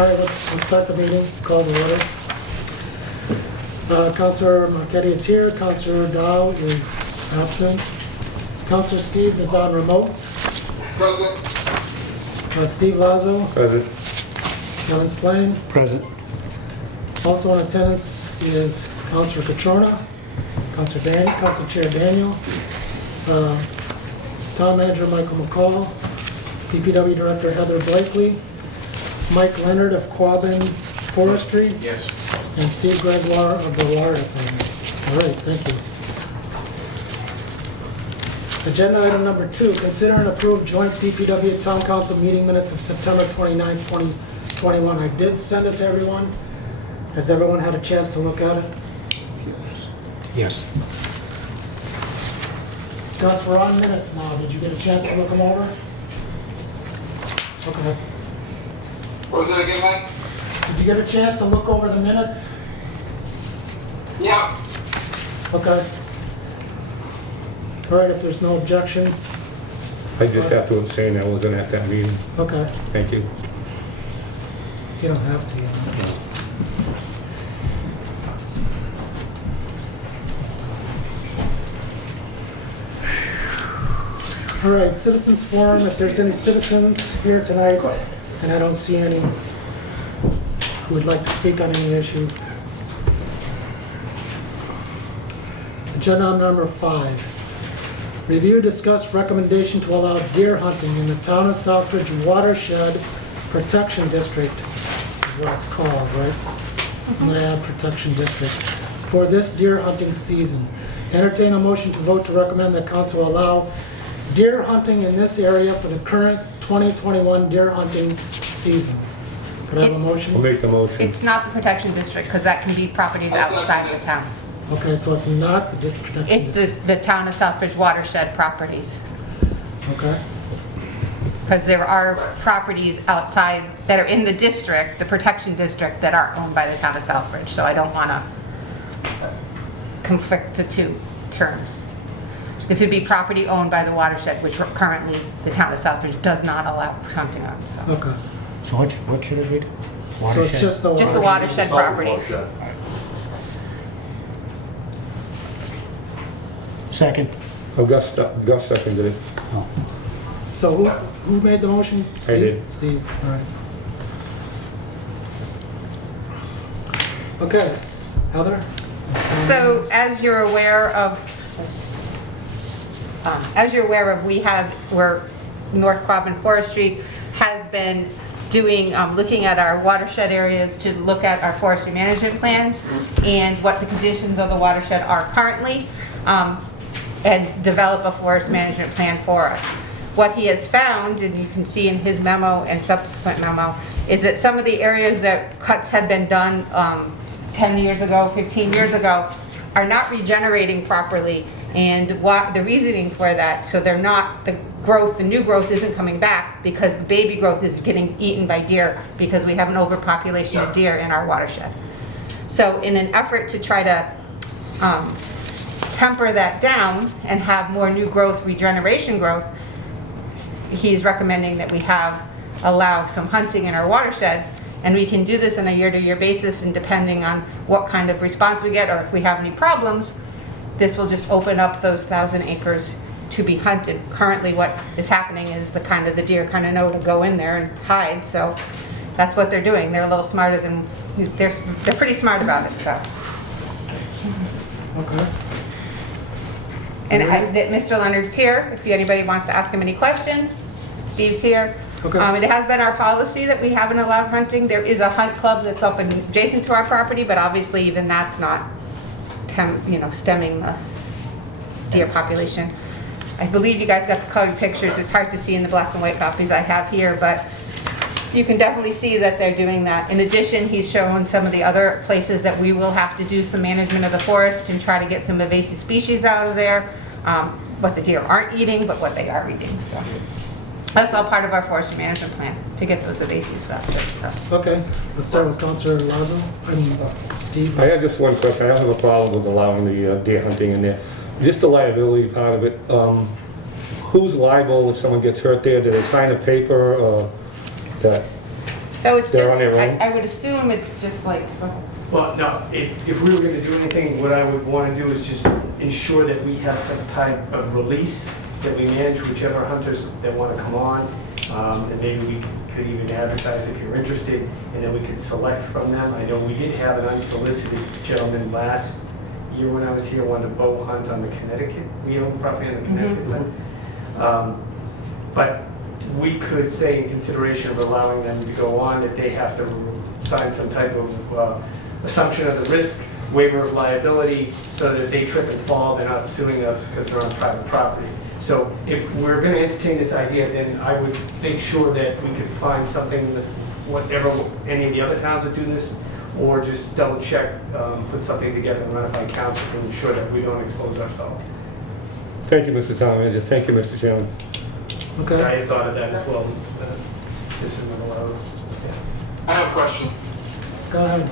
All right, let's start the meeting. Call the order. Councilor Marquetti is here. Councilor Dow is absent. Councilor Steves is on remote. Present. Steve Lazo. Present. Kevin Splain. Present. Also in attendance is Councilor Catrona, Council Chair Daniel, Town Manager Michael McCall, DPW Director Heather Blakely, Mike Leonard of Quabbin Forestry, Yes. and Steve Gregoire of the Water Department. All right, thank you. Agenda item number 2, consider and approve joint DPW Town Council meeting minutes of September 29, 2021. I did send it to everyone. Has everyone had a chance to look at it? Yes. Gus, we're on minutes now. Did you get a chance to look them over? Okay. What was that again, Mike? Did you get a chance to look over the minutes? Yeah. Okay. All right, if there's no objection. I just have to abstain, I wasn't at that meeting. Okay. Thank you. You don't have to. All right, citizens forum, if there's any citizens here tonight, and I don't see any who would like to speak on any issue. Agenda number 5. Review, discuss recommendation to allow deer hunting in the town of Southbridge Watershed Protection District, is what it's called, right? I'm gonna add Protection District, for this deer hunting season. Entertain a motion to vote to recommend that council allow deer hunting in this area for the current 2021 deer hunting season. Could I have a motion? I'll make the motion. It's not the protection district, because that can be properties outside of the town. Okay, so it's not the deer protection It's district. the town of Southbridge watershed properties, Okay, because there are properties outside that are in the district, the protection district, that aren't owned by the town of Southbridge, so I don't want to conflict the two terms. This would be property owned by the watershed, which currently the town of Southbridge does not allow hunting on, so. okay. So what should it read? So Watershed? it's just the Just the watershed. watershed properties. Second. Oh, Gus seconded it. Oh. So who made the motion? Steve? did. Steve, all right. Okay, Heather? So as you're aware of, where North Quabbin Forestry has been doing, looking at our watershed areas to look at our forestry management plans and what the conditions of the watershed are currently, and develop a forest management plan for us. What he has found, and you can see in his memo and subsequent memo, is that some of the areas that cuts had been done 10 years ago, 15 years ago, are not regenerating properly, and what the reasoning for that, so they're not, the new growth isn't coming back because the baby growth is getting eaten by deer because we have an overpopulation of deer in our watershed. So in an effort to try to temper that down and have more new growth, regeneration growth, he's recommending that we allow some hunting in our watershed, and we can do this on a year-to-year basis, and depending on what kind of response we get or if we have any problems, this will just open up those 1,000 acres to be hunted. Currently what is happening is the deer kind of know to go in there and hide, so that's what they're doing. They're a little smarter than, they're pretty smart about it, so. Okay. And Mr. Leonard's here, if anybody wants to ask him any questions. Steve's here. Okay. It has been our policy that we haven't allowed hunting. There is a hunt club that's up adjacent to our property, but obviously even that's not, stemming the deer population. I believe you guys got the colored pictures. It's hard to see in the black and white copies I have here, but you can definitely see that they're doing that. In addition, he's shown some of the other places that we will have to do some management of the forest and try to get some invasive species out of there, what the deer aren't eating, but what they are eating. So that's all part of our forestry management plan, to get those invasives out there. So. Okay, let's start with Councilor Lazo, Steve. I have just one question. I don't have a problem with allowing the deer hunting in there. Just the liability part of it. Who's liable if someone gets hurt there? Do they sign a paper that So it's They're just, on their own? I would assume it's just like, Well, no, if we were gonna do anything, what I would wanna do is just ensure that we have some type of release, that we manage whichever hunters that wanna come on. And maybe we could even advertise if you're interested, and then we could select from them. I know we did have an unsolicited gentleman last year when I was here, wanted to bow hunt on the Connecticut, we own property on the Connecticut side. But we could say in consideration of allowing them to go on, that they have to sign some type of assumption of the risk, waiver of liability, so that if they trip and fall, they're not suing us because they're on private property. So if we're going to entertain this idea, then I would make sure that we could find something that, whatever, any of the other towns that do this, or just double check, put something together and run it by council to ensure that we don't expose ourselves. Thank you, Mr. Town Manager. Thank you, Mr. Chairman. I Okay, had thought of that as well. Citizen would allow us. I have a question. go ahead.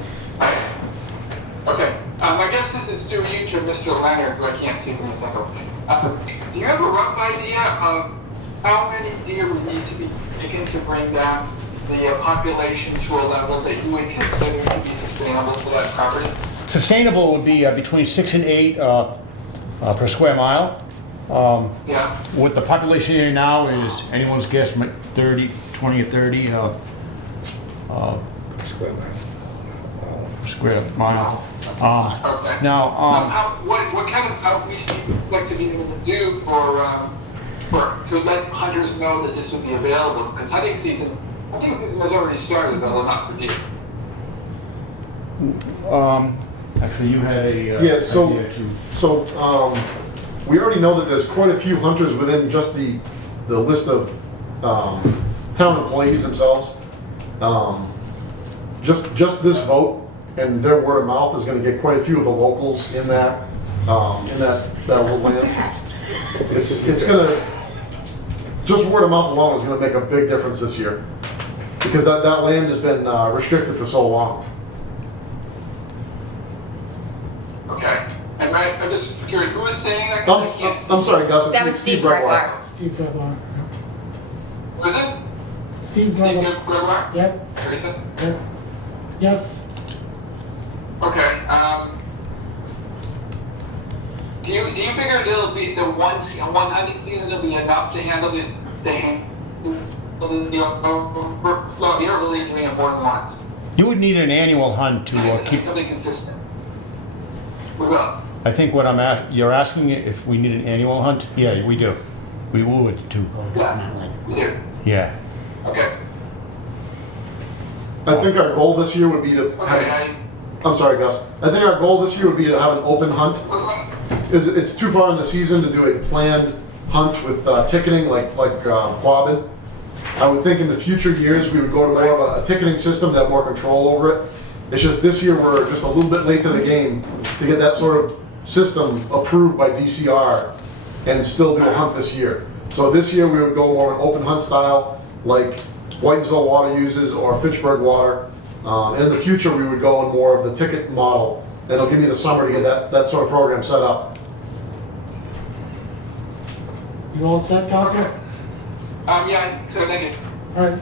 Okay, I guess this is due you to Mr. Leonard, who I can't see from this angle. Do you have a rough idea of how many deer would need to be taken to bring down the population to a level that you would consider to be sustainable for that property? Sustainable would be between 6 and 8 per square mile. Yeah, What the population here now is anyone's guess, 30, 20 or 30 square mile. okay. Now, What kind of outreach do you like to be able to do to let hunters know that this would be available? Because hunting season, I think it has already started, but not for deer. actually, you had a Yeah, so- idea too. So, we already know that there's quite a few hunters within just the list of town employees themselves. Just this vote and their word of mouth is gonna get quite a few of the locals in that little lands. It's gonna, just word of mouth alone is gonna make a big difference this year. Because that land has been restricted for so long. Okay. And I'm just curious, who is saying that? 'Cause I can't see. I'm sorry, Gus, that was it's Steve Gregoire. Gregoire. Steve Gregoire. Who is it? Steve Steve Gregoire. Gregoire? Yep, Teresa? yep. Yes, Okay, do you figure it'll be the one hunting season will be enough to handle the overflow here, or will they doing it more than once? You would need an annual hunt to keep, Something consistent. We will. I think what you're asking if we need an annual hunt? Yeah, we do. We would too. Yeah, we do. Yeah. Okay. I think our goal this year would be to Okay, have, I'm sorry, Gus. I think our goal this year would be to have an open hunt. It's too far in the season to do a planned hunt with ticketing like Quabbin. I would think in the future years, we would go to more of a ticketing system that have more control over it. It's just this year, we're just a little bit late to the game to get that sort of system approved by DCR and still do a hunt this year. So this year, we would go more an open hunt style, like Whitesville Water uses or Fitchburg Water. And in the future, we would go on more of the ticket model. And it'll give me the summer to get that sort of program set up. you all set, Counselor? Yeah, so thank you. All right.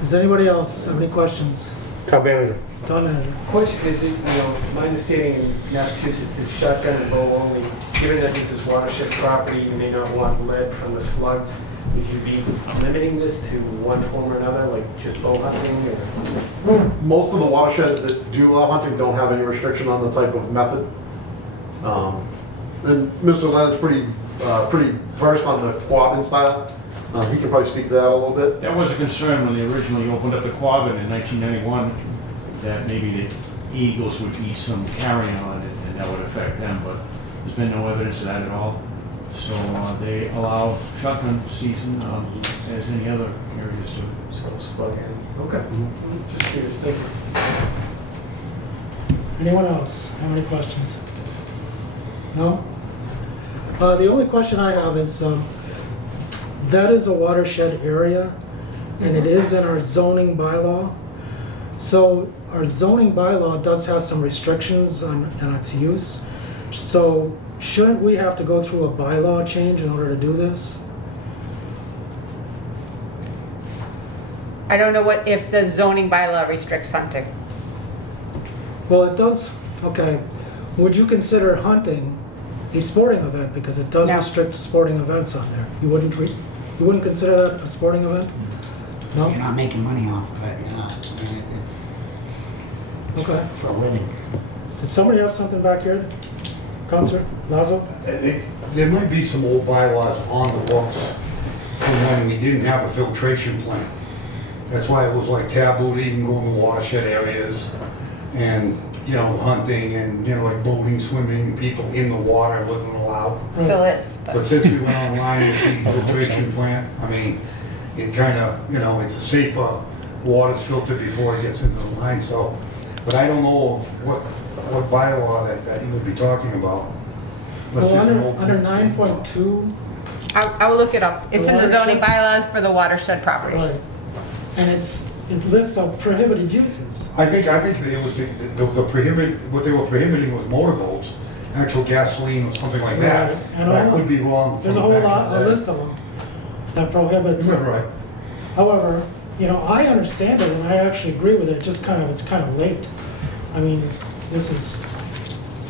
Does anybody else have any questions? Town Manager. Town Manager. Question is, my understanding in Massachusetts is shotgun and bow only. Given that this is watershed property, you may not want lead from the slugs. Would you be limiting this to one form or another, like just bow hunting or? Most of the watersheds that do hunting don't have any restriction on the type of method. And Mr. Leonard's pretty versed on the Quabbin style. He can probably speak to that a little bit. That was a concern when they originally opened up the Quabbin in 1991, that maybe the eagles would eat some carrion on it and that would affect them, but there's been no evidence of that at all. So they allow shotgun season as any other areas do. So slug in. Okay. Just curious, thank you. Anyone else have any questions? No? The only question I have is, that is a watershed area, and it is in our zoning bylaw. So our zoning bylaw does have some restrictions on its use. So shouldn't we have to go through a bylaw change in order to do this? I don't know if the zoning bylaw restricts hunting. Well, it does, okay. Would you consider hunting a sporting event? Because it does No. restrict sporting events on there. You wouldn't consider that a sporting event? No? You're not making money off of it, you're not. I mean, Okay. it's for a living. Did somebody have something back here? Counselor Lazo? There might be some old bylaws on the books from when we didn't have a filtration plant. That's why it was like taboo to even go in the watershed areas and, you know, hunting and, you know, like boating, swimming, people in the water wasn't allowed. Still is, But but since we went online and see filtration plant, I mean, it kind of, you know, it's a safer, water's filtered before it gets into the line, so. But I don't know what bylaw that you would be talking about. Unless Well, it's an old- under 9.2, I will look it up. It's in the zoning Watershed? bylaws for the watershed property. right. And it lists of prohibited uses. I think it was the prohibit, what they were prohibiting was motorboats, actual gasoline or something like that. Right. And But I all- could be wrong. There's a from whole back in lot, the a day. list of them that prohibits. You're right. However, you know, I understand it and I actually agree with it, it's kind of late. I mean,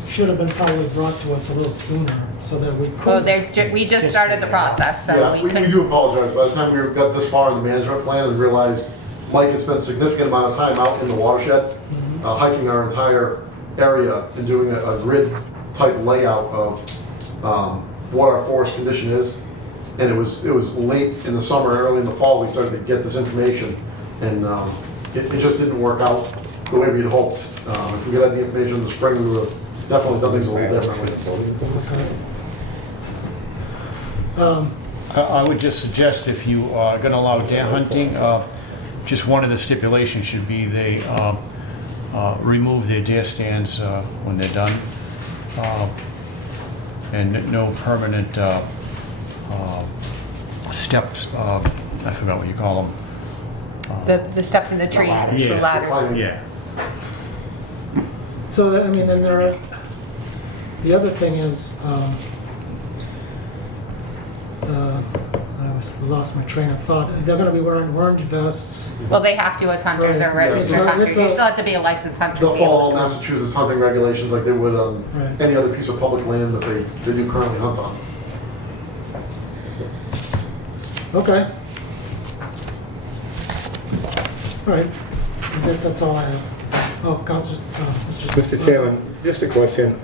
should have been probably brought to us a little sooner so that we Well, could. we just started the process, so Yeah, we we can. do apologize. By the time we got this far in the management plan and realized Mike had spent a significant amount of time out in the watershed, hiking our entire area and doing a grid type layout of what our forest condition is. And it was late in the summer, early in the fall, we started to get this information. And it just didn't work out the way we'd hoped. If we got the information in the spring, we would have definitely done things a little differently. I would just suggest if you are going to allow deer hunting, just one of the stipulations should be they remove their deer stands when they're done. And no permanent steps, I forgot what you call them. The steps in the tree, ladders. the Yeah. ladder. Yeah. So, I mean, then the other thing is, I lost my train of thought. They're gonna be wearing orange vests. Well, they have to as hunters or Right, registered yeah. So hunters. it's You a- still have to be a licensed hunter. to They'll be able follow to- Massachusetts hunting regulations like they would on Right. any other piece of public land that they do currently hunt on. Okay. All right. I guess that's all I have. Oh, Councilor, Mr. Chairman, just a question.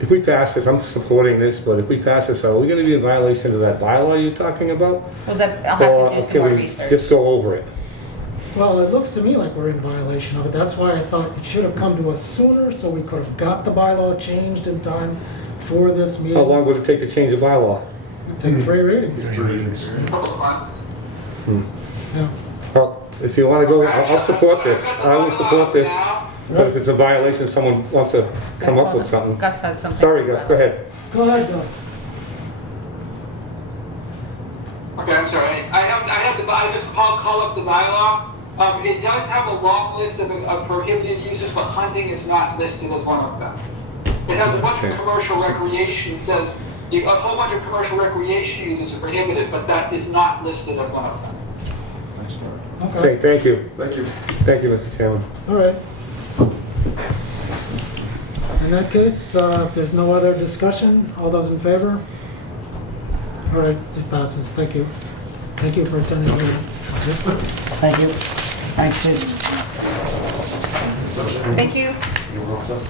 If we pass this, I'm supporting this, but if we pass this, are we going to be in violation of that bylaw you're talking about? Well, I'll have Or to do some can more we research. just go over it? Well, it looks to me like we're in violation of it. That's why I thought it should have come to us sooner, so we could have got the bylaw changed in time for this meeting. How long would it take to change the bylaw? Take 3 readings. Couple of months. Yeah. Well, if you want to go, I'll support this. I will support this. Now, But if it's a violation, someone wants to come up with something. Gus has something. Sorry, Gus, go ahead. Go ahead, Gus. Okay, I'm sorry. I just call up the bylaw. It does have a long list of prohibited uses, but hunting is not listed as one of them. It has a bunch of Okay. commercial recreation, it says a whole bunch of commercial recreation uses are prohibited, but that is not listed as one of them. Okay, Okay, thank you. Thank you. Thank you, Mr. Chairman. all right. In that case, if there's no other discussion, all those in favor? All right, it passes. Thank you. Thank you for attending the meeting. Thank you. Thanks, Sid. Thank you. You're all set.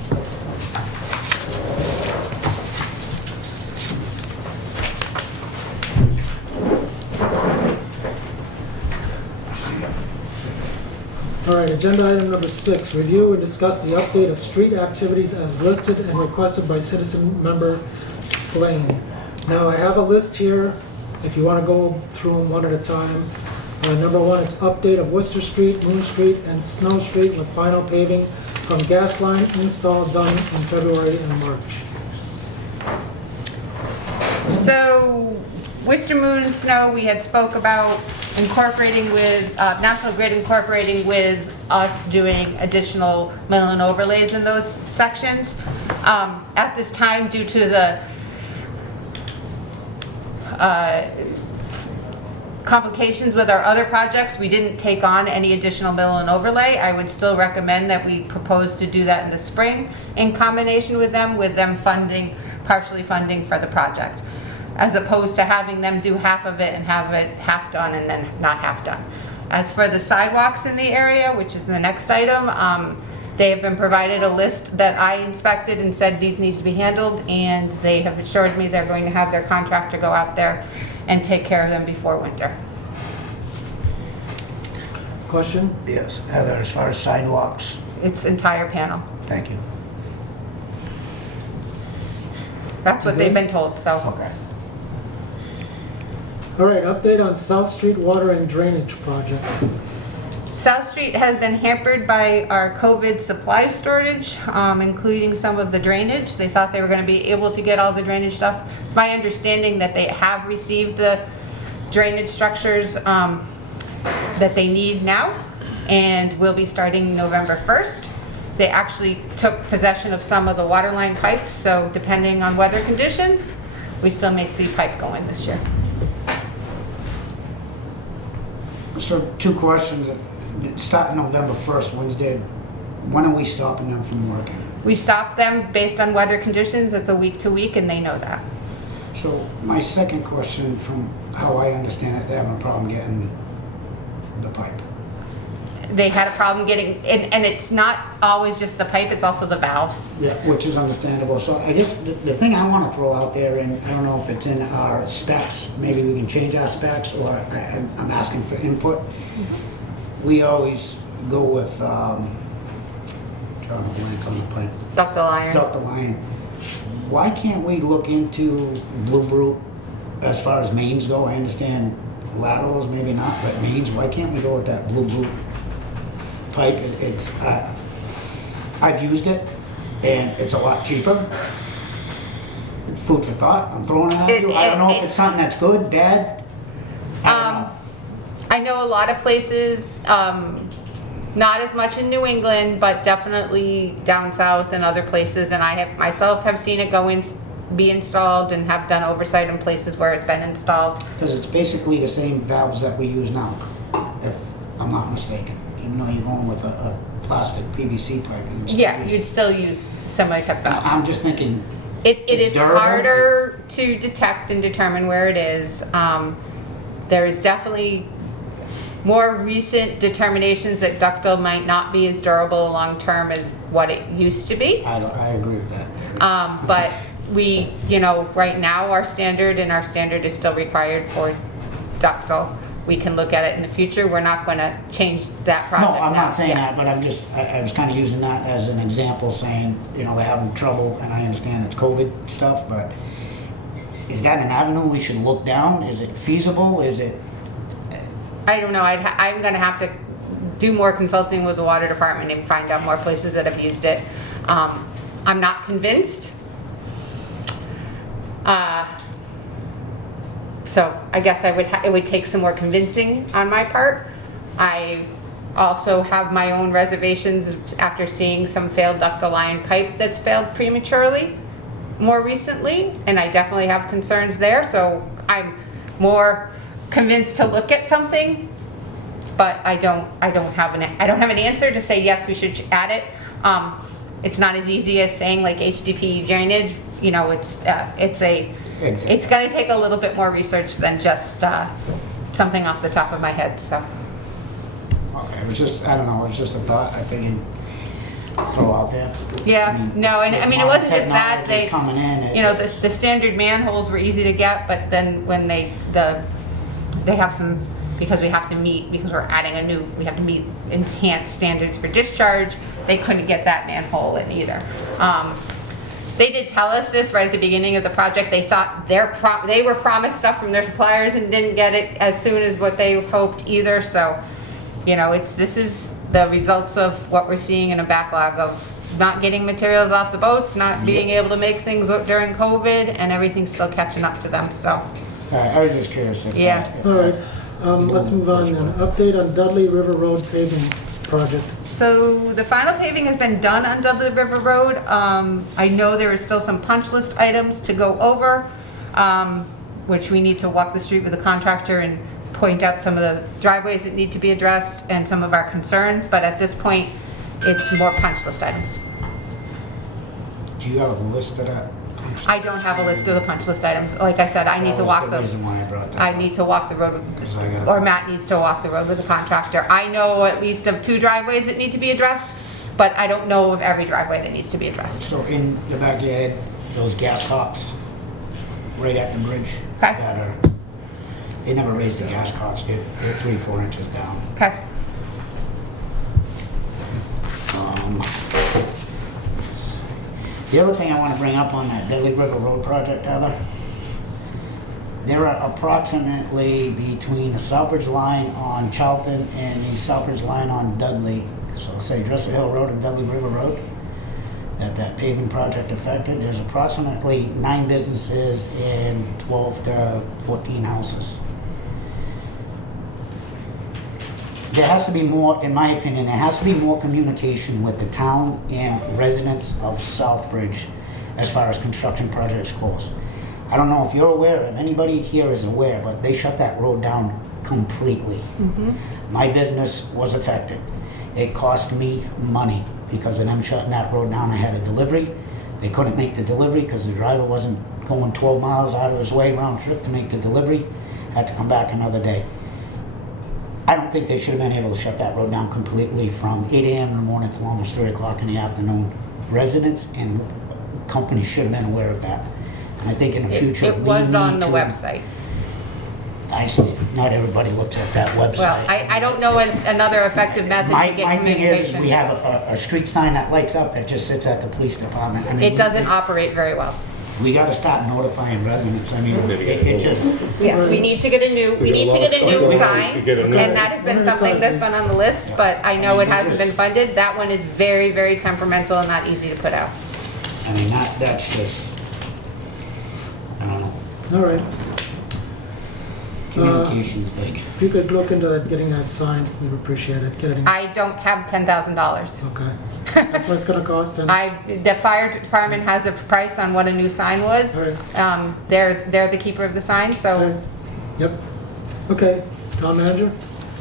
All right, agenda item number 6, review and discuss the update of street activities as listed and requested by citizen member Splain. Now, I have a list here, if you want to go through them one at a time. Number 1 is update of Worcester Street, Moon Street, and Snow Street with final paving from gas line install done in February and March. So, Worcester Moon and Snow, we had spoke about incorporating with, National Grid incorporating with us doing additional mill and overlays in those sections. At this time, due to the complications with our other projects, we didn't take on any additional mill and overlay. I would still recommend that we propose to do that in the spring in combination with them funding, partially funding for the project, as opposed to having them do half of it and have it half done and then not half done. As for the sidewalks in the area, which is the next item, they have been provided a list that I inspected and said these need to be handled, and they have assured me they're going to have their contractor go out there and take care of them before winter. Question? Yes, Heather, as far as sidewalks, It's entire panel. thank you. That's what they've been told, so. Okay. All right, update on South Street water and drainage project. South Street has been hampered by our COVID supply shortage, including some of the drainage. They thought they were going to be able to get all the drainage stuff. It's my understanding that they have received the drainage structures that they need now, and will be starting November 1st. They actually took possession of some of the water line pipes, so depending on weather conditions, we still may see pipe going this year. So 2 questions. Starting November 1st, when are we stopping them from working? We stop them based on weather conditions. It's a week to week, and they know that. So my second question, from how I understand it, they're having a problem getting the pipe. They had a problem getting, and it's not always just the pipe, it's also the valves. Yeah, which is understandable. So I guess the thing I want to throw out there, and I don't know if it's in our specs, maybe we can change our specs, or I'm asking for input. We always go with, drawing a blank on the pipe, Ductile iron. ductile iron. Why can't we look into Blue Brute as far as mains go? I understand laterals, maybe not, but mains, why can't we go with that Blue Brute pipe? It's, I've used it, and it's a lot cheaper. Food for thought, I'm throwing it at you. I don't know if it's something that's good, bad. I don't know. I know a lot of places, not as much in New England, but definitely down south and other places, and I have myself have seen it be installed and have done oversight in places where it's been installed. Because it's basically the same valves that we use now, if I'm not mistaken. Even though you're going with a plastic PVC pipe. you would still Yeah, use- you'd still use similar type I'm valves. just thinking, It it's is durable. harder to detect and determine where it is. There is definitely more recent determinations that ductile might not be as durable long-term as what it used to be. I agree with that. But we, right now, our standard is still required for ductile. We can look at it in the future. We're not going to change that No, project I'm now. not saying Yeah. that, but I was kind of using that as an example, saying, they're having trouble, and I understand it's COVID stuff, but is that an avenue we should look down? Is it feasible? Is it? I don't know. I'm going to have to do more consulting with the water department and find out more places that have used it. I'm not convinced. So I guess it would take some more convincing on my part. I also have my own reservations after seeing some failed ductile iron pipe that's failed prematurely more recently, and I definitely have concerns there. So I'm more convinced to look at something, but I don't have an answer to say yes, we should add it. It's not as easy as saying like HDPE drainage. It's going to take a little bit more research than just something off the top of my head. So Okay, it was just, I don't know, it was just a thought I figured throw out there. yeah, no, and I mean it wasn't just that Technology's coming in. the standard manholes were easy to get, but then when they have some, because we have to meet, because we're adding we have to meet enhanced standards for discharge, they couldn't get that manhole in either. They did tell us this right at the beginning of the project. They thought they were promised stuff from their suppliers and didn't get it as soon as what they hoped either. So, this is the results of what we're seeing in a backlog of not getting materials off the boats, not being able to make things during COVID, and everything's still catching up to them. So, I was just curious. Yeah. All right, let's move on then. Update on Dudley River Road paving project. So the final paving has been done on Dudley River Road. I know there is still some punch list items to go over, which we need to walk the street with the contractor and point out some of the driveways that need to be addressed and some of our concerns, but at this point, it's more punch list items. Do you have a list of that? I don't have a list of the punch list items. Like I said, I need to walk That was the, the reason why I brought that I up. need to walk the road, Because I gotta- or Matt needs to walk the road with the contractor. I know at least of 2 driveways that need to be addressed, but I don't know of every driveway that needs to be addressed. So in the back of your head, those gas cocks, right at the bridge, Okay. that are, they never raised the gas cocks, they're 3-4 inches down. Okay. The other thing I want to bring up on that Dudley River Road project, Heather, there are approximately between the Southbridge line on Charlton and the Southbridge line on Dudley, so say Dresser Hill Road and Dudley River Road, that paving project affected, there's approximately 9 businesses and 12 to 14 houses. There has to be more, in my opinion, there has to be more communication with the town and residents of Southbridge as far as construction projects goes. I don't know if you're aware, if anybody here is aware, but they shut that road down completely. My business was affected. It cost me money because of them shutting that road down. I had a delivery. They couldn't make the delivery because the driver wasn't going 12 miles out of his way round trip to make the delivery. Had to come back another day. I don't think they should have been able to shut that road down completely from 8 a.m. in the morning till almost 3 o'clock in the afternoon. Residents and companies should have been aware of that. And I think in the future, It we was on need the to- website. Not everybody looks at that website. Well, I don't know another effective method My to get thing is communication. we have a street sign that lights up that just sits at the police department. I mean, It doesn't operate very well. We gotta start notifying residents. I mean, it just, Yes, we need to get a new, we need to get a new sign, and that has been something that's been on the list, but I know it hasn't been funded. That one is very, very temperamental and not easy to put out. I mean, that's just, I don't know. All right. Communication's big. If you could look into that, getting that signed, we'd appreciate it. Getting, I don't have $10,000. okay. That's what it's gonna cost, and, The fire department has a price on what a new sign was. All They're the keeper of the sign, so yep. Okay, town manager?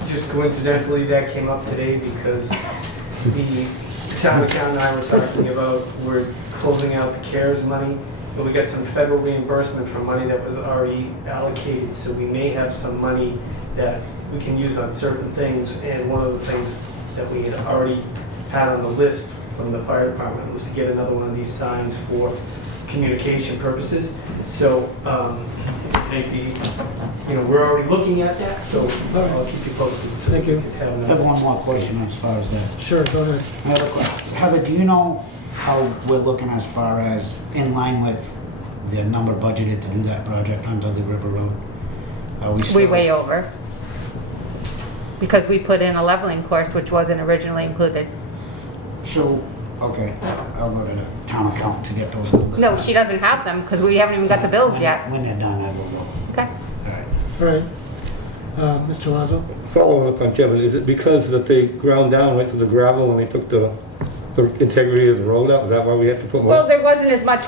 Just coincidentally, that came up today because the town accountant and I were talking about, we're closing out the CARES money, but we got some federal reimbursement from money that was already allocated, so we may have some money that we can use on certain things, and one of the things that we had already had on the list from the fire department was to get another one of these signs for communication purposes. So maybe, we're already looking at that, so I'll keep you posted. So Thank you. we could have I have another- one more question as far as that. Sure, go ahead. I have a question. Heather, do you know how we're looking as far as in line with the number budgeted to do that project on Dudley River Road? Are we we still? way over. Because we put in a leveling course, which wasn't originally included. So, okay, I'll go to the town accountant to get those numbers. No, she doesn't have them, because we haven't even got the bills yet. When they're done, I will go. Okay. All right. All right. Mr. Lazo? Following up on Kevin, is it because that they ground down, went to the gravel and they took the integrity of the road out? Is that why we have to put more? Well, there wasn't as much,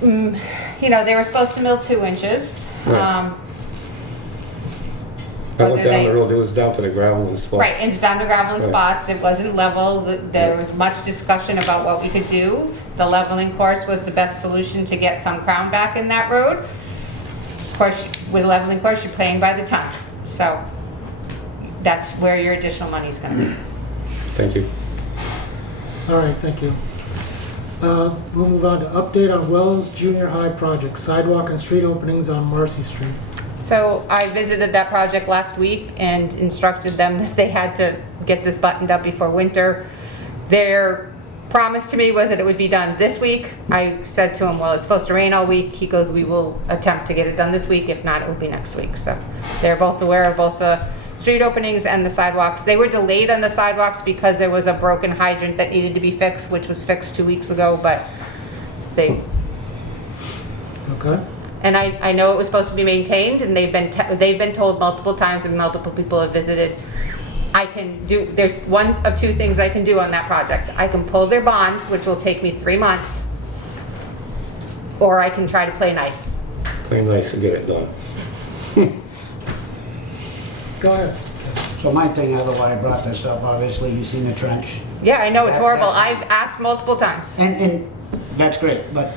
they were supposed to mill 2 inches. Right. I went whether down they- the road, it was down to the gravel and spots. Right, and down to gravel in Right. spots, it wasn't level, there was much discussion about what we could do. The leveling course was the best solution to get some crown back in that road. Of course, with leveling course, you're paying by the ton, so that's where your additional money's gonna be. Thank you. All right, thank you. We'll move on to update on Wells Junior High project, sidewalk and street openings on Marcy Street. So I visited that project last week and instructed them that they had to get this buttoned up before winter. Their promise to me was that it would be done this week. I said to him, well, it's supposed to rain all week. He goes, we will attempt to get it done this week. If not, it will be next week. So they're both aware of both the street openings and the sidewalks. They were delayed on the sidewalks because there was a broken hydrant that needed to be fixed, which was fixed 2 weeks ago, but they... Okay, And I know it was supposed to be maintained, and they've been told multiple times, and multiple people have visited. There's one of 2 things I can do on that project. I can pull their bond, which will take me 3 months, or I can try to play nice. Play nice to get it done. Go ahead. So my thing, otherwise I brought this up, obviously, you've seen the trench. Yeah, I know, it's horrible. That's- I've asked multiple times. And that's great, but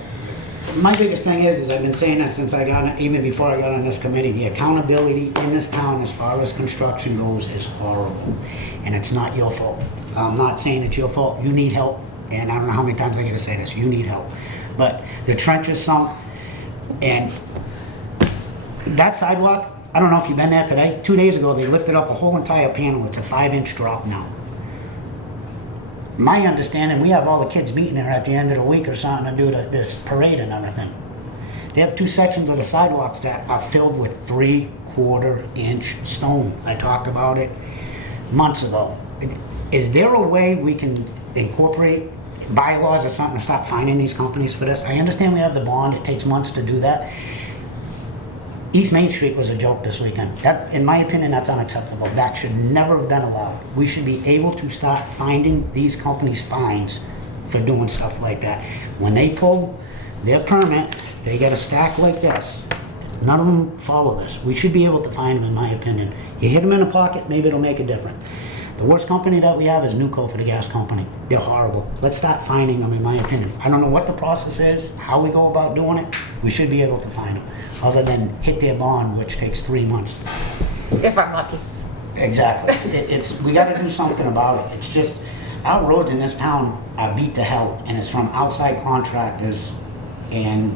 my biggest thing is I've been saying that since I got, even before I got on this committee, the accountability in this town as far as construction goes is horrible. And it's not your fault. I'm not saying it's your fault, you need help, and I don't know how many times I gotta say this, you need help. But the trench is sunk, and that sidewalk, I don't know if you've been there today, 2 days ago, they lifted up a whole entire panel, it's a 5-inch drop now. My understanding, we have all the kids meeting there at the end of the week or something to do this parade and everything. They have 2 sections of the sidewalks that are filled with 3/4-inch stone. I talked about it months ago. Is there a way we can incorporate bylaws or something to stop finding these companies for this? I understand we have the bond, it takes months to do that. East Main Street was a joke this weekend. That, in my opinion, that's unacceptable. That should never have been allowed. We should be able to start finding these companies fines for doing stuff like that. When they pull their permit, they get a stack like this. None of them follow this. We should be able to find them, in my opinion. You hit them in a pocket, maybe it'll make a difference. The worst company that we have is Newco for the gas company. They're horrible. Let's start finding them, in my opinion. I don't know what the process is, how we go about doing it. We should be able to find them, other than hit their bond, which takes 3 months. If I'm lucky. Exactly. We gotta do something about it. It's just, our roads in this town are beat to hell, and it's from outside contractors, and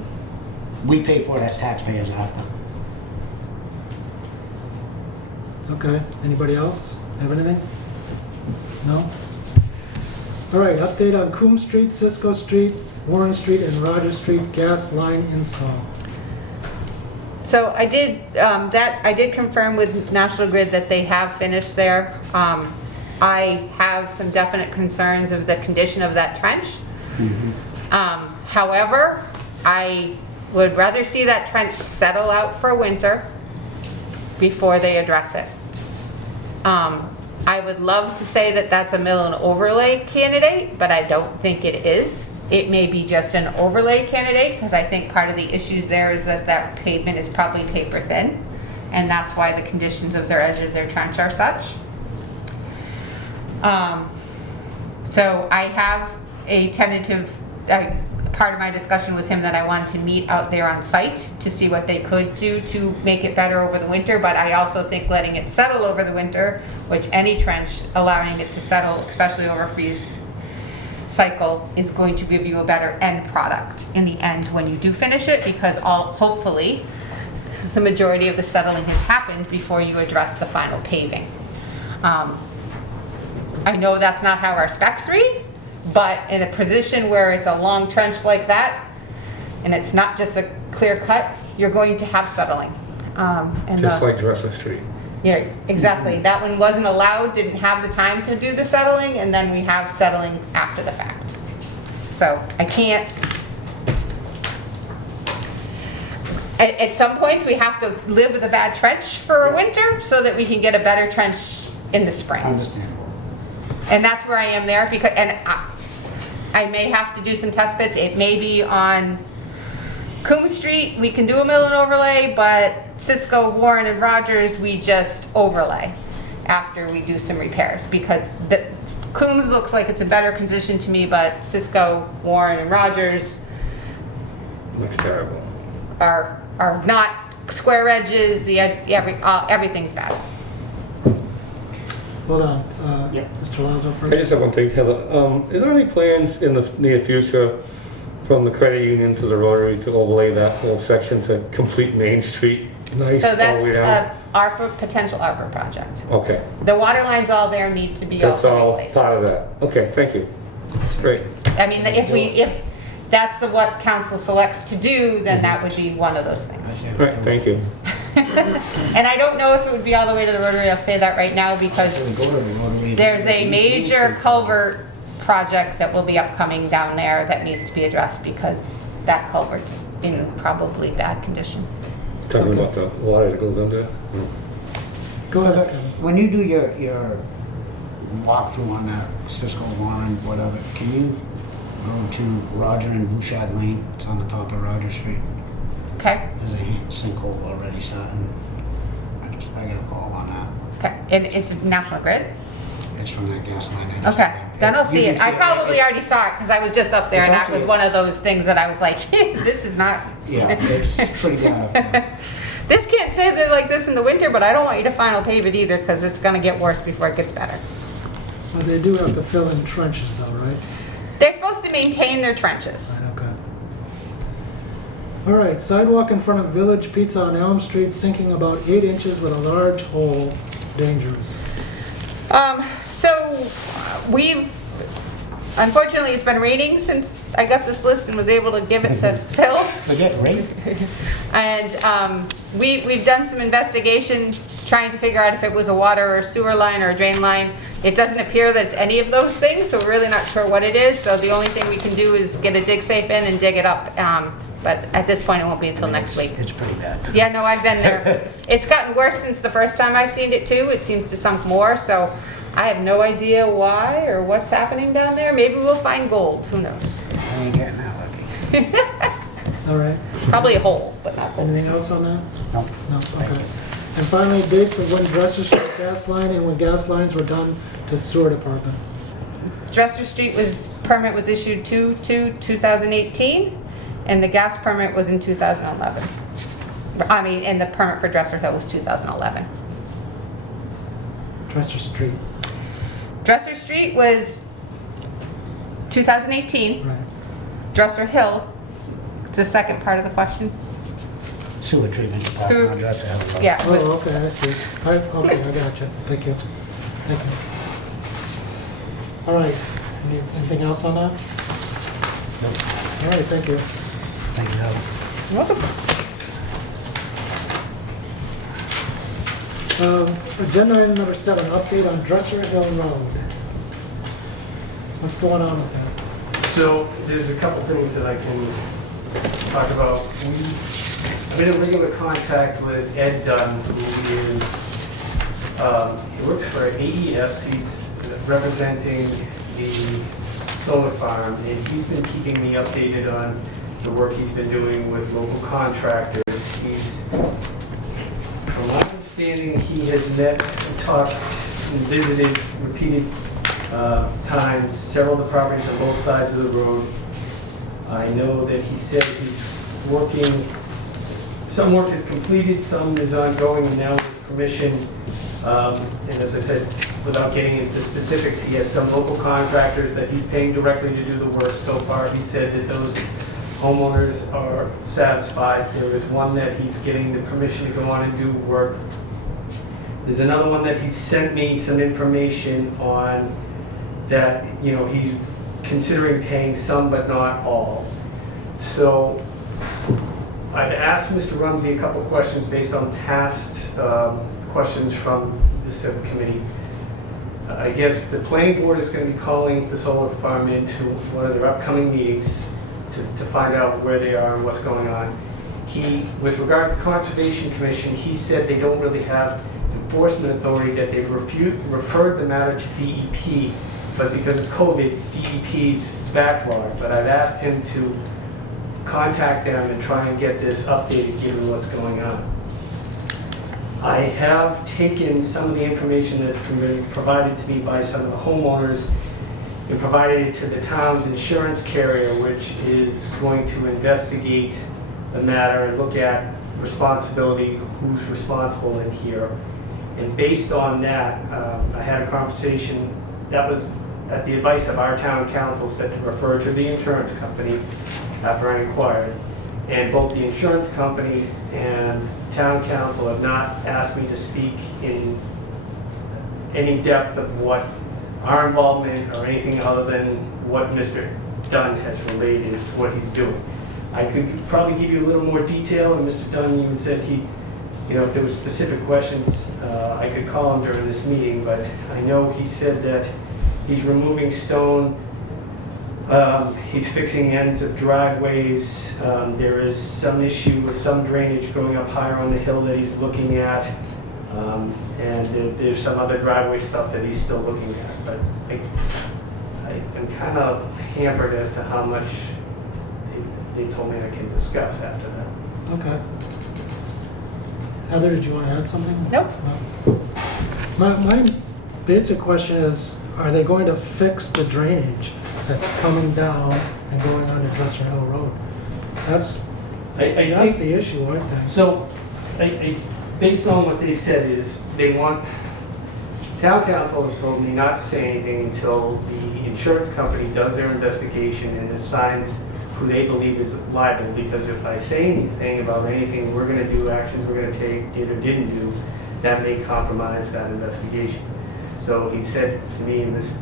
we pay for it as taxpayers after. Okay, anybody else have anything? No? All right, update on Coombs Street, Cisco Street, Warren Street, and Rogers Street gas line install. So I did confirm with National Grid that they have finished there. I have some definite concerns of the condition of that trench. However, I would rather see that trench settle out for winter before they address it. I would love to say that that's a mill and overlay candidate, but I don't think it is. It may be just an overlay candidate, because I think part of the issues there is that that pavement is probably paper thin, and that's why the conditions of their edge of their trench are such. So I have a tentative, part of my discussion was him that I wanted to meet out there on site to see what they could do to make it better over the winter, but I also think letting it settle over the winter, which any trench, allowing it to settle, especially over freeze cycle, is going to give you a better end product in the end when you do finish it, because hopefully the majority of the settling has happened before you address the final paving. I know that's not how our specs read, but in a position where it's a long trench like that, and it's not just a clear cut, you're going to have settling. Just like Dresser Street. Yeah, exactly. That one wasn't allowed, didn't have the time to do the settling, and then we have settling after the fact. So I can't. At some points, we have to live with a bad trench for a winter so that we can get a better trench in the spring. Understandable. And that's where I am there, because, and I may have to do some test bits. It may be on Coombs Street, we can do a mill and overlay, but Cisco, Warren, and Rogers, we just overlay after we do some repairs, because Coombs looks like it's a better condition to me, but Cisco, Warren, and Rogers Looks terrible. are not square edges, the edge, everything's bad. Hold on, Yep. Mr. Lazo I first. just have one thing, Heather. Is there any plans in the near future from the credit union to the Rotary to overlay that whole section to complete Main Street? Nice So all the that's way down? potential ARPA project. Okay, The water lines all there need to be that's also all replaced. part of that. Okay, thank you. Great. I mean, if that's what council selects to do, then that would be one of those I things. say- Right, thank you. And I don't know if it would be all the way to the Rotary, I'll say that right now, So because we go to the Rotary. there's a major culvert project that will be upcoming down there that needs to be addressed, because that culvert's in probably bad condition. Talking Okay. about the water that goes under. Go ahead, Heather, Kevin. when you do your walkthrough on that Cisco, Warren, whatever, can you go to Roger and Bouchard Lane? It's on the top of Roger Street. Okay? There's a sinkhole already starting. I got a call on that. Okay, and it's National Grid? It's from that gas line. I just- Okay, then I'll see You it. can I probably It's- already saw it because I was just up there It's and that actually- was one of those things that I was like, this is not. Yeah, it's pretty bad up there. This can't stay there like this in the winter, but I don't want you to final pave it either because it's gonna get worse before it gets better. Well, they do have to fill in trenches though, right? They're supposed to maintain their trenches. Right, okay. All right, sidewalk in front of Village Pizza on Elm Street sinking about 8 inches with a large hole, dangerous. So we've, unfortunately, it's been raining since I got this list and was able to give it to Phil. Forget rain. And we've done some investigation trying to figure out if it was a water or sewer line or a drain line. It doesn't appear that it's any of those things, so we're really not sure what it is. So the only thing we can do is get a dig safe in and dig it up. But at this point, it won't be until next week. It's pretty bad. Yeah, no, I've been there. It's gotten worse since the first time I've seen it too. It seems to sunk more, so I have no idea why or what's happening down there. Maybe we'll find gold, who knows? I ain't getting that lucky. All right, Probably a hole, but not gold. anything else on that? No. No, okay. And finally, dates of when Dresser Street gas line and when gas lines were done to sewer department. Dresser Street permit was issued 2/2/2018, and the gas permit was in 2011. I mean, and the permit for Dresser Hill was 2011. Dresser Street, Dresser Street was 2018. right. Dresser Hill, it's the second part of the question. Sewer treatment Sewer- department, I'll just have a- Yeah. Oh, okay, I see. Okay, I got you. Thank you. Thank you. All right, anything else on that? All right, thank you. Thank you. You're welcome. Agenda item number 7, update on Dresser Hill Road. What's going on with that? So there's a couple things that I can talk about. I'm in a regular contact with Ed Dunn, who is, he works for AES. He's representing the solar farm, and he's been keeping me updated on the work he's been doing with local contractors. From my understanding, he has met and talked and visited repeated times several of the properties on both sides of the road. I know that he said he's working, some work is completed, some is ongoing, and now with permission, and as I said, without getting into specifics, he has some local contractors that he's paying directly to do the work. So far, he said that those homeowners are satisfied. There is one that he's getting the permission to go on and do work. There's another one that he sent me some information on that, you know, he's considering paying some but not all. So I've asked Mr. Rumsey a couple questions based on past questions from the subcommittee. I guess the planning board is going to be calling the solar farm into one of their upcoming meetings to find out where they are and what's going on. With regard to the Conservation Commission, he said they don't really have enforcement authority, that they've referred the matter to DEP, but because of COVID, DEP's backlogged. But I've asked him to contact them and try and get this updated given what's going on. I have taken some of the information that's been provided to me by some of the homeowners and provided it to the town's insurance carrier, which is going to investigate the matter and look at responsibility, who's responsible in here. And based on that, I had a conversation that was at the advice of our town council, said to refer to the insurance company after I inquired. And both the insurance company and town council have not asked me to speak in any depth of what our involvement or anything other than what Mr. Dunn has related as to what he's doing. I could probably give you a little more detail, and Mr. Dunn even said if there was specific questions, I could call him during this meeting, but I know he said that he's removing stone, he's fixing ends of driveways, there is some issue with some drainage going up higher on the hill that he's looking at, and there's some other driveway stuff that he's still looking at, but I'm kind of hampered as to how much they told me I can discuss after that. Okay. Heather, did you want to add something? Nope. No? My basic question is, are they going to fix the drainage that's coming down and going onto Dresser Hill Road? That's I that's think, the issue, I think. so, based on what they've said is, they want, town council has told me not to say anything until the insurance company does their investigation and assigns who they believe is liable, because if I say anything about anything we're gonna do, actions we're gonna take, did or didn't do, that may compromise that investigation. So he said to me in this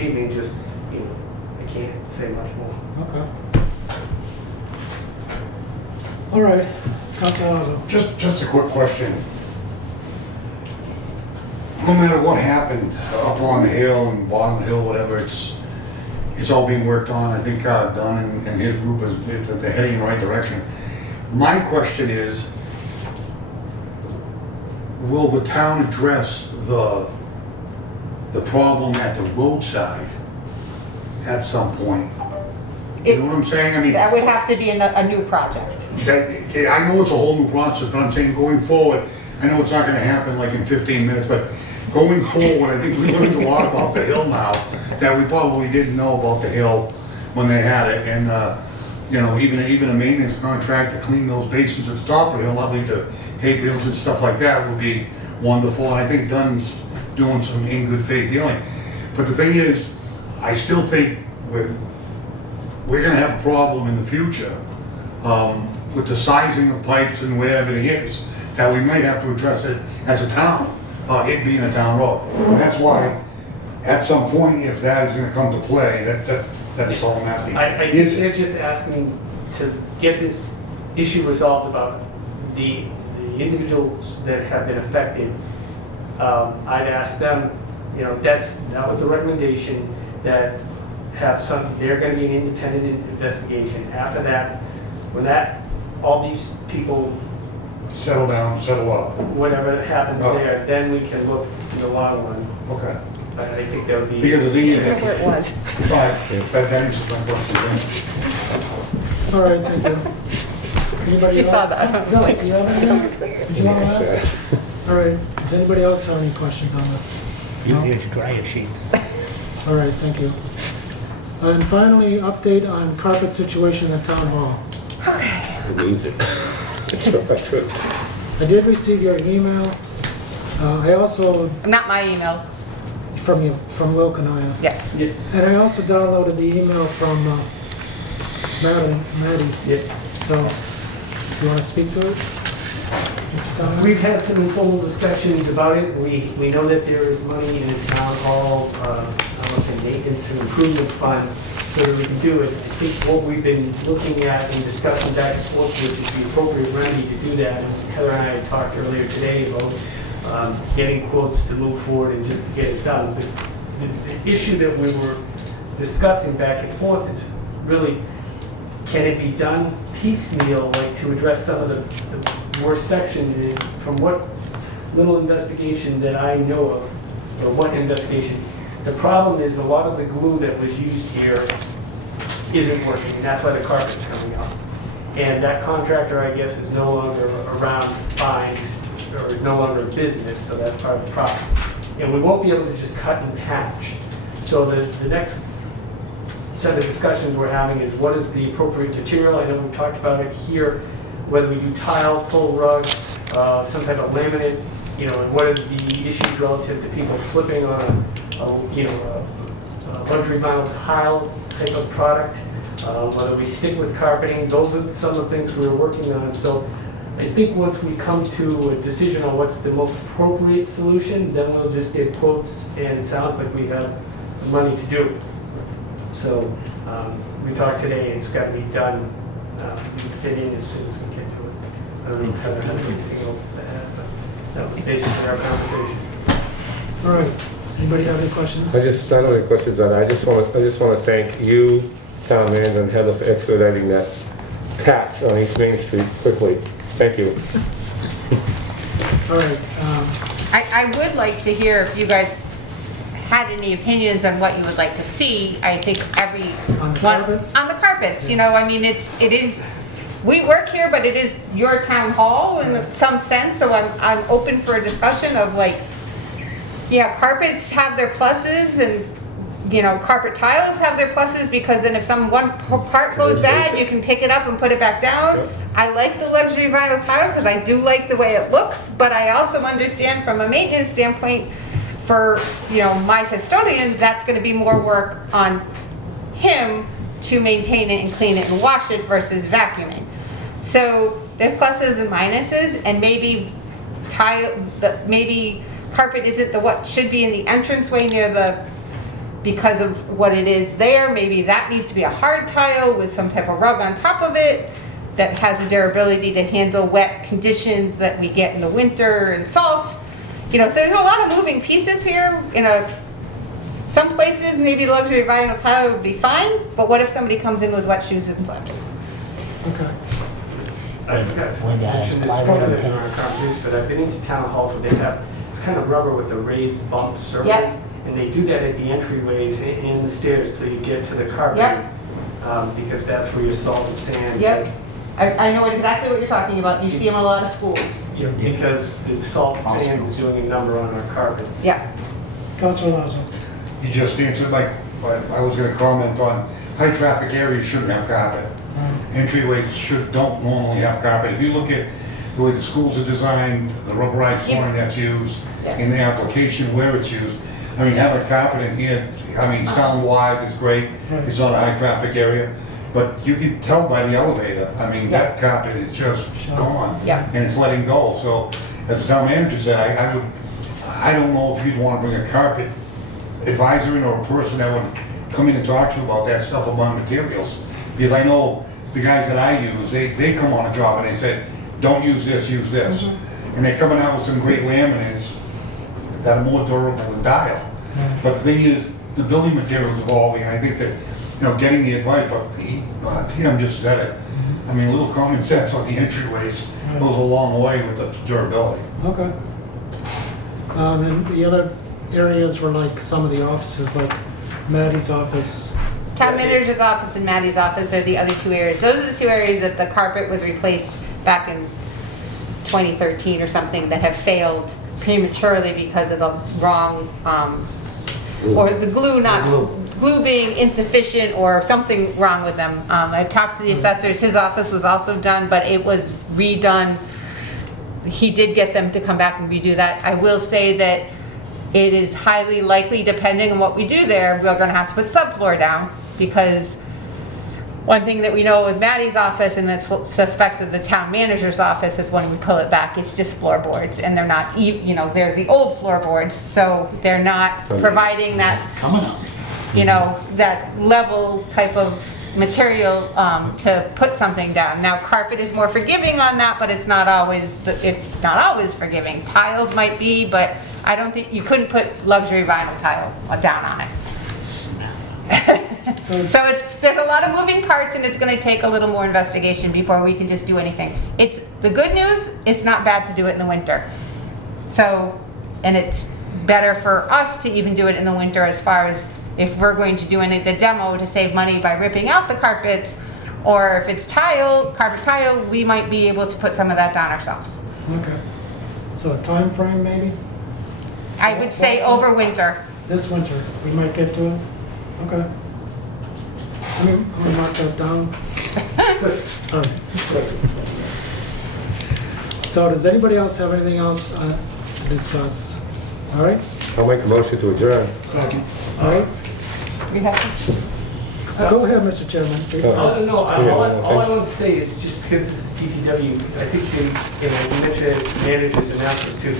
evening, just, I can't say much more. Okay. All right, Councilor Alonso. Just a quick question. No matter what happened up on the hill and bottom of the hill, whatever, it's all being worked on. I think Don and his group they're heading in the right direction. My question is, will the town address the problem at the roadside at some point? You know what I'm saying? I mean, That would have to be a new project. I know it's a whole new process, but I'm saying going forward, I know it's not gonna happen like in 15 minutes, but going forward, I think we learned a lot about the hill now that we probably didn't know about the hill when they had it. And, even a maintenance contract to clean those basins at the top of the hill, not leave the hay bales and stuff like that would be wonderful. And I think Dunn's doing some in good faith dealing. But the thing is, I still think we're gonna have a problem in the future with the sizing of pipes and where everything is, that we might have to address it as a town, it being a town road. And that's why, at some point, if that is gonna come to play, that's all I'm asking. I think they're just asking to get this issue resolved about the individuals that have been affected. I'd ask them, that was the recommendation, that they're gonna be an independent investigation. After that, when all these people, Settle down, settle up. whatever happens Oh. there, then we can look in the long run. Okay. But I think that would be. Because the thing is, Whatever it was. that answers my question. All right, thank you. Anybody You else? saw that. Gus, do you have anything? Did you want to ask? All right, does anybody else have any questions on this? You No? need to dry your sheets. All right, thank you. And finally, update on carpet situation at Town Hall. Who needs it? That's true. I did receive your email. I also, Not my email, from you, from Lil Kanaya. yes. Yeah, And I also downloaded the email from Maddie. yeah. So, you want to speak to it? Mr. Donovan? We've had some informal discussions about it. We know that there is money in the town hall, I must say maintenance and improvement fund, so that we can do it. I think what we've been looking at and discussing back and forth with is the appropriate remedy to do that. And Heather and I had talked earlier today about getting quotes to move forward and just to get it done. The issue that we were discussing back and forth is really, can it be done piecemeal, like to address some of the worst sections? From what little investigation that I know of, or one investigation, the problem is a lot of the glue that was used here isn't working, and that's why the carpet's coming up. And that contractor, I guess, is no longer around to find, or is no longer in business, so that's part of the problem. And we won't be able to just cut and patch. So the next set of discussions we're having is what is the appropriate material. I know we've talked about it here, whether we do tile, full rug, some type of laminate, and what are the issues relative to people slipping on a luxury vinyl tile type of product, whether we stick with carpeting. Those are some of the things we're working on. So I think once we come to a decision on what's the most appropriate solution, then we'll just get quotes, and it sounds like we have the money to do it. So we talked today, it's got to be done, we fit in as soon as we can do it. I don't know if Heather has anything else to add, but that was basically our conversation. All right, anybody have any questions? Not only questions on that, I just want to thank you, Town Manager, and Heather for expediting that patch on East Main Street quickly. Thank you. All right, I would like to hear if you guys had any opinions on what you would like to see. I think On the carpets? On the carpets, I mean, it is, we work here, but it is your town hall in some sense, so I'm open for a discussion of like, Yeah, carpets have their pluses and, you know, carpet tiles have their pluses because then if one part goes bad, you can pick it up and put it back down. Yep. I like the luxury vinyl tile because I do like the way it looks, but I also understand from a maintenance standpoint for, you know, my custodian, that's gonna be more work on him to maintain it and clean it and wash it versus vacuuming. So there are pluses and minuses, and maybe maybe carpet isn't what should be in the entranceway near because of what it is there. Maybe that needs to be a hard tile with some type of rug on top of it that has the durability to handle wet conditions that we get in the winter and salt. You know, so there's a lot of moving pieces here. Some places maybe luxury vinyl tile would be fine, but what if somebody comes in with wet shoes and slips? Okay. I forgot to Linda has mention this plywood further and in our conversation, but I've been into town halls where they have, it's kind of rubber with the raised bump surface. Yep. And they do that at the entryways and the stairs till you get to the carpet. Yep. Because that's where your salt and sand. Yep. I know exactly what you're talking about. You see them in a lot of schools. Yeah, because the salt and sand is doing a number on our carpets. Yeah. Councilor Lazo. You just answered I was gonna comment on, high traffic areas shouldn't have carpet. Entryways don't normally have carpet. If you look at the way the schools are designed, the rubberized flooring that's used, Yeah. in the application where it's used, I mean, having a carpet in here, I mean, sound-wise, it's great. It's not a high traffic area, but you can tell by the elevator, I mean, that carpet is just gone. Yeah. And it's letting go. So, as the town manager said, I don't know if you'd want to bring a carpet advisor in or a person that would come in and talk to you about that stuff among materials. Because I know the guys that I use, they come on a job and they said, don't use this, use this. And they're coming out with some great laminates that are more durable than tile. But the thing is, the building materials evolving, and I think that, you know, getting the advice, but Tim just said it. I mean, a little common sense on the entryways goes a long way with the durability. Okay. And the other areas were like some of the offices, like Maddie's office. Town manager's office and Maddie's office are the other two areas. Those are the two areas that the carpet was replaced back in 2013 or something that have failed prematurely because of the wrong, or the glue being insufficient or something wrong with them. I've talked to the assessors, his office was also done, but it was redone. He did get them to come back and redo that. I will say that it is highly likely, depending on what we do there, we're gonna have to put subfloor down, because one thing that we know with Maddie's office and that's suspected the town manager's office is when we pull it back, it's just floorboards, and they're not, you know, they're the old floorboards, so they're not providing that, Coming up. you know, that level type of material to put something down. Now, carpet is more forgiving on that, but it's not always forgiving. Tiles might be, but I don't think, you couldn't put luxury vinyl tile down on it. So there's a lot of moving parts, and it's gonna take a little more investigation before we can just do anything. It's, the good news, it's not bad to do it in the winter. So, and it's better for us to even do it in the winter, as far as if we're going to do the demo to save money by ripping out the carpets, or if it's carpet tile, we might be able to put some of that down ourselves. Okay. So a time frame maybe? I would say over winter. This winter, we might get to it? Okay. I'm gonna mark that down. So does anybody else have anything else to discuss? All right? I'll make a motion to adjourn. Second. All right? We have to- Go ahead, Mr. Chairman. I don't know, all I Okay. want to say is, just because this is DPW, I think you mentioned managers' announcements too.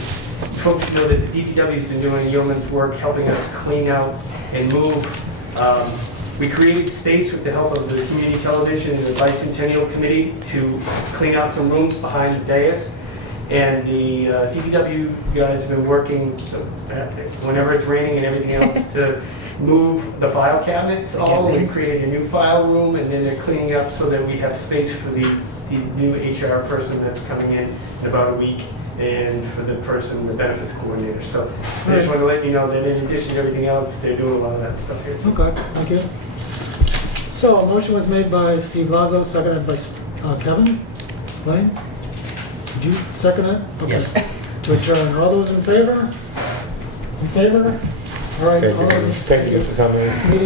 Folks should know that the DPW has been doing yeoman's work helping us clean out and move. We created space with the help of the community television and the bicentennial committee to clean out some rooms behind the dais. And the DPW guys have been working whenever it's raining and everything else to move the file cabinets all. We created a new file room, and then they're cleaning up so that we have space for the new HR person that's coming in about a week, and for the person, the benefits coordinator. So I just want to let you know that in addition to everything else, they're doing a lot of that stuff here. Okay, thank you. So a motion was made by Steve Lazo, seconded by Kevin. Lane? Did you second it? Okay. Yes. To adjourn. All those in favor? In favor? All right, Thank you, opposed? thank you for coming. This meeting